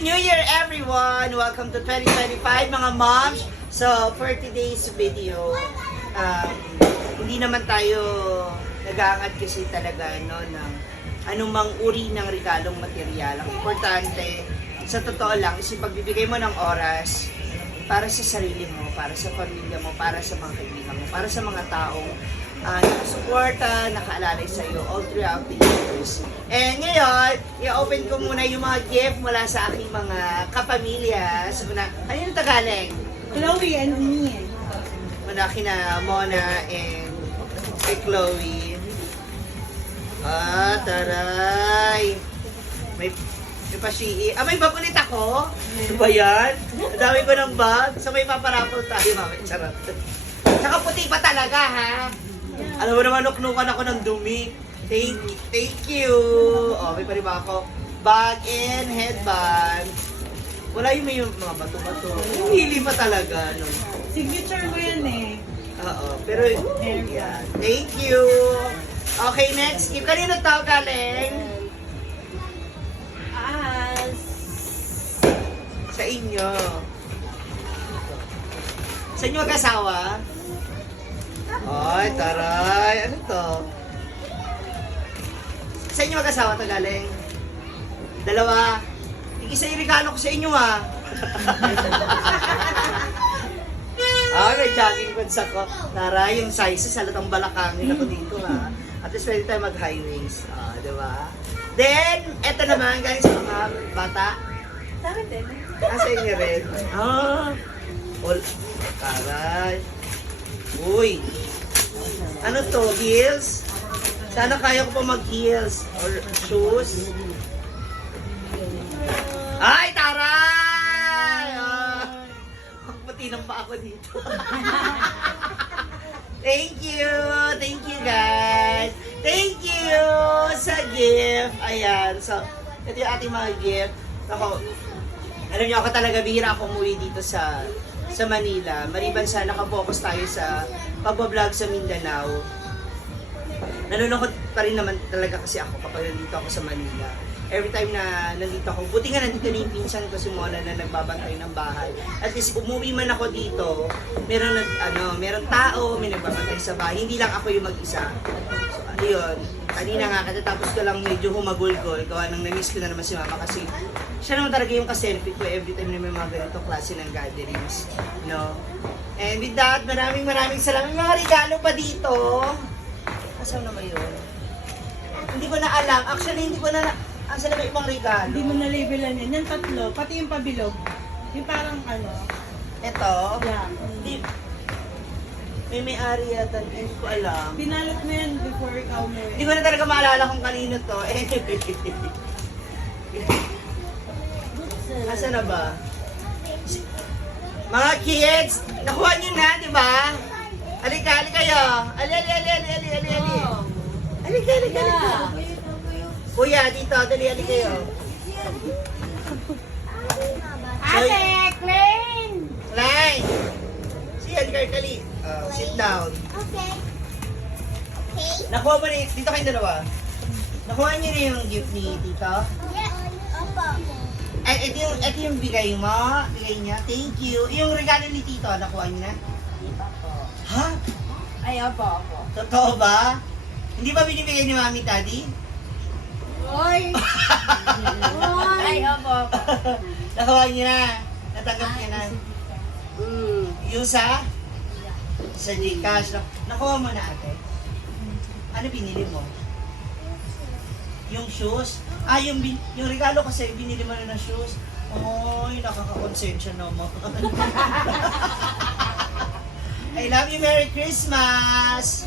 Happy New Year, everyone! Welcome to 2025, mga moms. So, for today's video, hindi naman tayo nag-aangad kasi talaga ng anumang uri ng regalong material. Ang importante, sa totoo lang, is pagbibigay mo ng oras para sa sarili mo, para sa pamilya mo, para sa mga kaibigan mo, para sa mga taong nakasuporta, nakaalalay sa iyo all throughout the years. And ngayon, i-open ko muna yung mga gift mula sa aking mga kapamilya. So, ano yung Tagalog? Chloe and me. Muna kina Mona and kay Chloe. Taray! May pasi. May bag ulit ako? Ano ba yan? Ang dami ko ng bag. So may paparapol tayo, mami. Charot. Saka puti pa talaga, ha? Alam mo naman, nuknukan ako ng dumi. Thank you. Oh, may pa rin ba ako? Bag and headband. Wala yung may mga bato-bato. Yung hili pa talaga, no? Signature mo yan eh. Oo, pero yan. Thank you. Okay, next. Give kanino to galing? Sa inyo. Sa inyo mag-asawa? Ay, taray. Ano to? Sa inyo mag-asawa to galing? Dalawa. Isa yung regalo ko sa inyo, ha? May jogging pants ako. Taray, yung sizes, halatang balakangin ako dito, ha? At least pwede tayo mag-high waist. Diba? Then, eto naman, galing sa mga bata. Sa akin din. Sa inyo rin. Taray. Uy. Ano to? Heels? Sana kaya ko pa mag-heels. Or shoes. Ay, taray! Magpatinang pa ako dito. Thank you! Thank you, guys! Thank you sa gift! Ayan, so, ito yung ating mga gift. Ako, alam niyo, ako talaga bihira ako umuwi dito sa Manila. Maliban sa nakapokus tayo sa pagbablog sa Mindanao. Nalulungkot pa rin naman talaga kasi ako kapag nandito ako sa Manila. Every time na nandito ako, buti nga nandito na yung pinsan ko si Mona na nagbabantay ng bahay. At least umuwi man ako dito, meron tao, may nagbabantay sa bahay. Hindi lang ako yung mag-isa. So, ayun. Kanina nga, katatapos ko lang medyo humagulgol. Gawa nang na-miss ko na naman si Mama kasi siya naman talaga yung kaselfie ko every time na may mga ganitong klase ng gatherings. No? And with that, maraming salamat. May mga regalo pa dito. Asan naman yun? Hindi ko na alam. Actually, hindi ko na asan naman ibang regalo. Hindi mo na-labelan yan. Yan tatlo. Pati yung pabilog. Yung parang ano. Ito? Yeah. Hindi. May-ari yata. Hindi ko alam. Pinalot mo yan before ikaw mo. Hindi ko na talaga maalala kung kanino to. Asan na ba? Mga kids, nakuha nyo na, di ba? Halika kayo. Ali. Halika. Kuya, dito, dali kayo. Ate, Klein! Klein! Kali. Sit down. Okay. Nakuha mo na dito kayong dalawa. Nakuha niyo na yung gift ni Tito? Yes. Opo. Ito yung bigay mo. Bigay niya. Thank you. Yung regalo ni Tito, nakuha niyo na? Ha? Ay, opo. Totoo ba? Hindi ba binibigay ni Mami Daddy? Oy! Ay, opo. Nakuha niyo na. Natanggap niyo na. Yung sa Gcash. Nakuha mo na, ate. Ano binili mo? Yung shoes? Yung regalo kasi binili mo na ng shoes. Oy, nakaka-konsensya naman. I love you, Merry Christmas!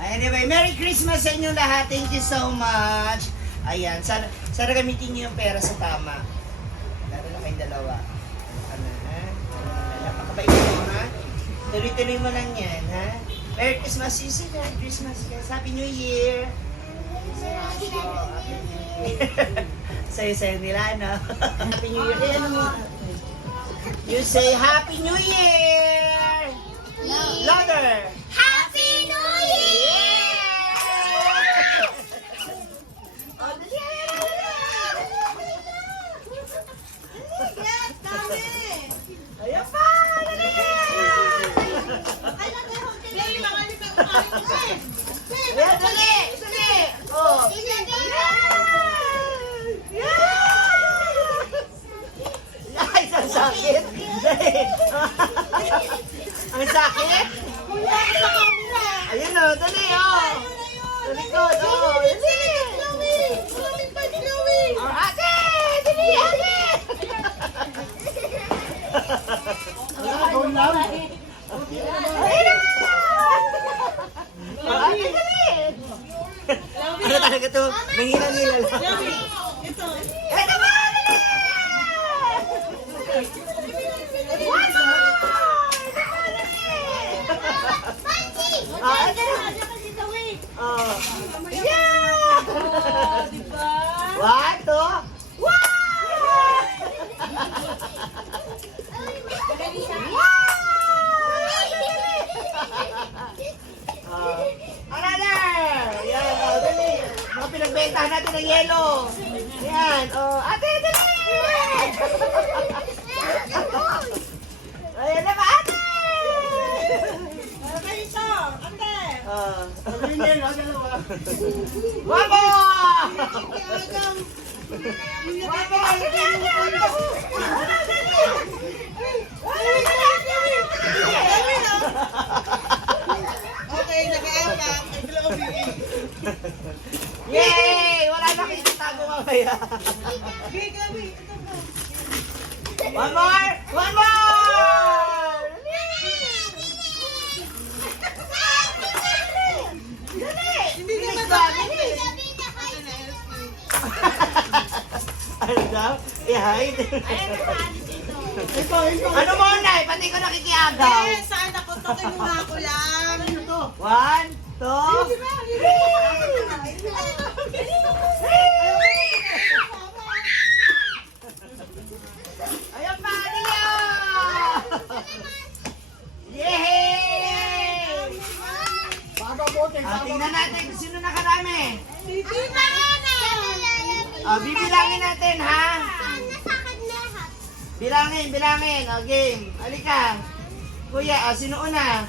Anyway, Merry Christmas sa inyo lahat. Thank you so much. Ayan, sana gamitin niyo yung pera sa tama. Lalo na kayong dalawa. Napakabait mo, ha? Tuloy-tuloy mo lang yan, ha? Merry Christmas, Sisi. Merry Christmas, guys. Happy New Year! Sayo-sayo nila, no? Happy New Year. Kaya ano mo? You say Happy New Year! Louder! Happy New Year! Yan, dali! Dali! Oh! Ay, ang sakit! Dali! Ang sakit? Ayun o, dali o! Sa likod, o! Dali! Oh, ate! Dali, ate! Ayun na! Oh, ate, dali! Ano talaga to? Nangilan-nila lang. Ito. Ito ba? Dali! Ah, ito na! Oh. Yeah! Diba? One, two. Wow! Another! Yan, oh, dali. Mga pinagbentahan natin ng yelo. Yan, oh. Ate, dali! Ayan na ba, ate? Ganito. Ate. Oh. One more! Okay, nag-aapak. Yay! Wala na kayo tago mamaya. One more! One more! Dali! Hindi Bilis naman ba? ako. Dali! Ano daw? I-hide? Ano muna eh? Pati ko nakikiagaw. Eh, sa anak ko to, kinuha ko lang. One, two, ayun pa, Leo! Yay! Tingnan natin kung sino nakarami. Bibilangin natin, ha? Bilangin, bilangin. Game. Halika. Kuya, sino una?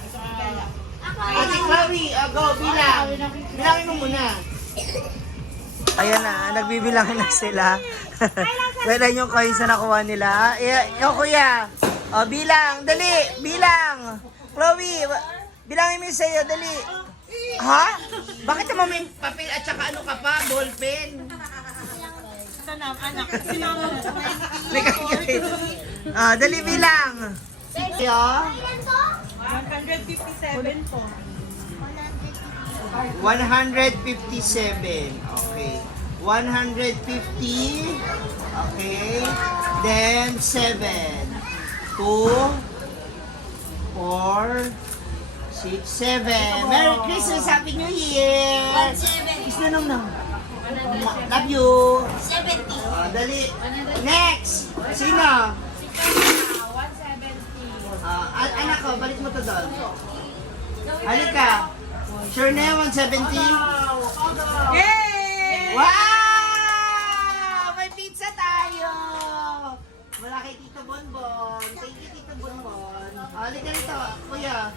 Ate Chloe, go, bilang. Bilangin mo muna. Ayan na, nagbibilangin na sila. Kailan yung coins na nakuha nila? Yung kuya. Bilang, dali, bilang. Chloe, bilangin mo yung sa'yo, dali. Ha? Bakit naman may papel at saka ano ka pa? Ballpen? Sana, anak. Sinama mo. May kakit. Dali bilang. Yo. 157 po. 157. Okay. 150. Okay. Then 7. 2, 4, 6, 7. Merry Christmas! Happy New Year! Kiss na nang. Love you! Dali. Next! Sino? 170. Anak ko, balik mo to doon. Halika. Sure na yun, 170? Yay! Wow! May pizza tayo! Wala kay Tito Bonbon. Thank you, Tito Bonbon. Halika rito, kuya.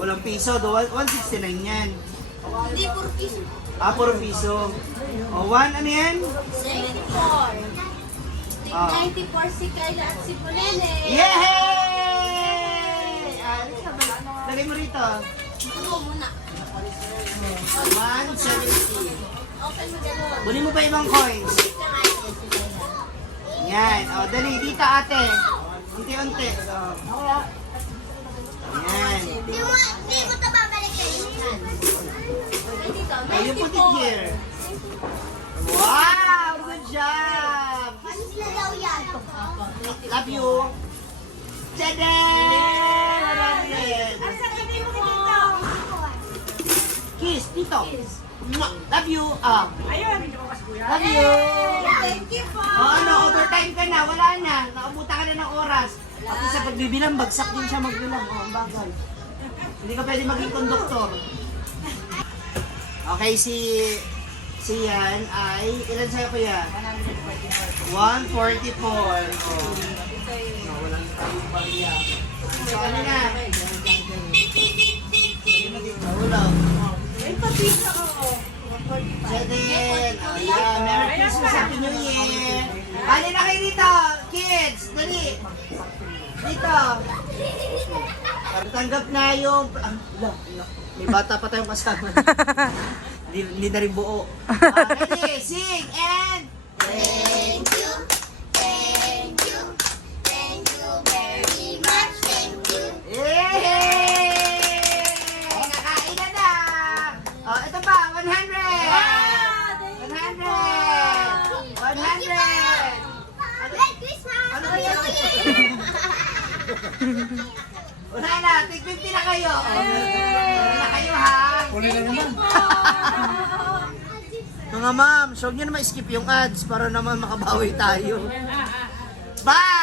Walang piso, 169 yan. Hindi, puro piso. Puro piso. One, ano yan? 74. 94 si Kayla at si Polene. Yay! Halika, lagay mo rito. Ito mo muna. 170. Open mo gano'n. Kunin mo pa ibang coins. Yan. Dali. Dito, ate. Unti-unti. Yan. Hindi mo ito babalik kayo. You put it here. Wow! Good job! Ano sila daw yan? Love you! Tadaan! Asa gabi mo dito? Kiss, Tito. Mwah! Love you! Ayun. Love you! Thank you po. Ano, overtime ka na. Wala na. Nakabuta ka na ng oras. Pati sa pagbibilang, bagsak din siya magbilang. Ang bagal. Hindi ka pwede maging konduktor. Okay, si yan ay, ilan sa'yo kuya? 144. Walang tayong bariya. So ano na? Tulog. May patis ako. Jaden, ayan, Merry Christmas, Happy New Year. Kali na kayo dito, kids, dali. Dito. Tanggap na yung... may bata pa tayong kasama. Hindi na rin buo. Ready, sing, and... Thank you, thank you, thank you very much, thank you. Yay! Nakain na na! Oh, ito pa, 100! 100! 100! Merry Christmas! Ano Happy yan? New Year! Wala na, tig 50 na kayo. Wala na kayo ha. Mga ma'am, huwag nyo naman skip yung ads para naman makabawi tayo. Bye!